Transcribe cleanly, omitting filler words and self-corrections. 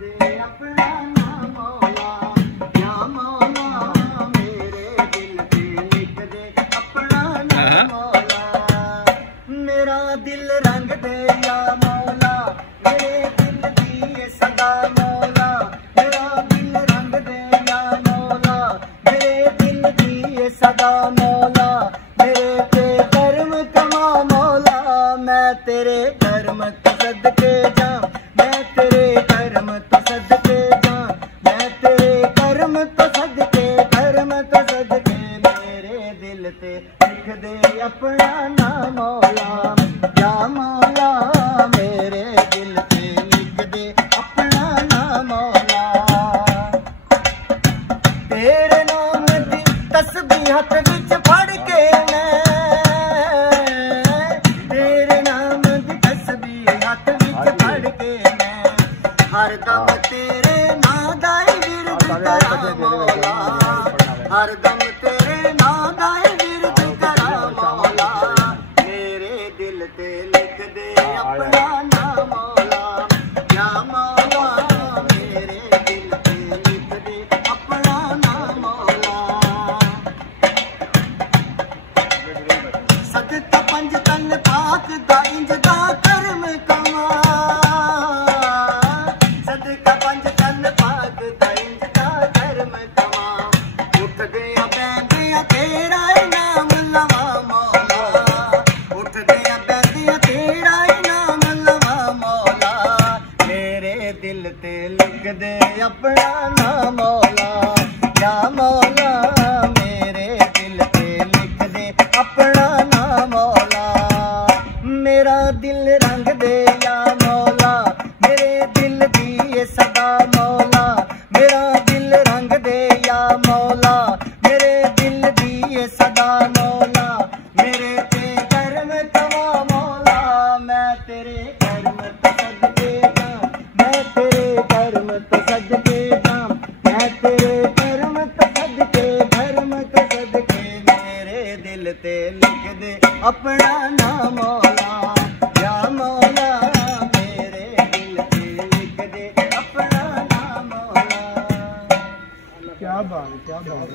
दे अपना नाम मौला, या मौला मेरे दिल पे लिख दे अपना नाम मौला। मेरा दिल रंग दे या मौला, मेरे दिल दी सदा मौला। मेरा दिल रंग दे या मौला, मेरे दिल दी सदा मौला। मेरे पे कर्म कमा मौला, मैं तेरे कर्म तो सदके जा, मैं तेरे कर्म तो सदके जा, मैं तेरे कर्म तो सदके, कर्म तो सदके। मेरे दिल ते लिख दे अपना नाम मौला, या मौला मेरे दिल पे लिख दे अपना नाम मौला। तेरे नाम दी तस्बीह हथ विच फड़ के मैं, तेरे नाम दी तस्बीह हथ विच फड़ के मैं, हर दम तेरे नाम दा विरद करा मौला, हर दम तेरे नाम दा विरद करा मौला। मेरे दिल ते लिख दे अपना नाम मौला, या मौला मेरे दिल ते लिख दे अपना नाम मौला। सदका पंज तन पाक दा इंज दा कर्म कमा, सदका पंज तन पाक दा इंज दा कर्म कमा। उठ गया बैंदिया तेरा नाम लवा मौला, उठ गया बैंदिया तेरा नाम लवा मौला। मेरे दिल ते लिख दे अपना नाम मौला, या मौला मेरे दिल पे लिख दे अपना नाम मौला। मेरा दिल रंग दे या मौला, मेरे दिल दी सदा मौला। मेरा दिल रंग दे या मौला, मेरे दिल दी सदा मौला। मेरे ते कर्म कमा मौला, मैं तेरे कर्म तो सदके जा, मैं तेरे कर्म तो सदके जा, मैं तेरे कर्म तो सदके, कर्म तो सदके। मेरे दिल ते लिख दे अपना नाम मौला, या मौला मेरे दिल पे लिख दे अपना नाम मौला। क्या बात, क्या बात।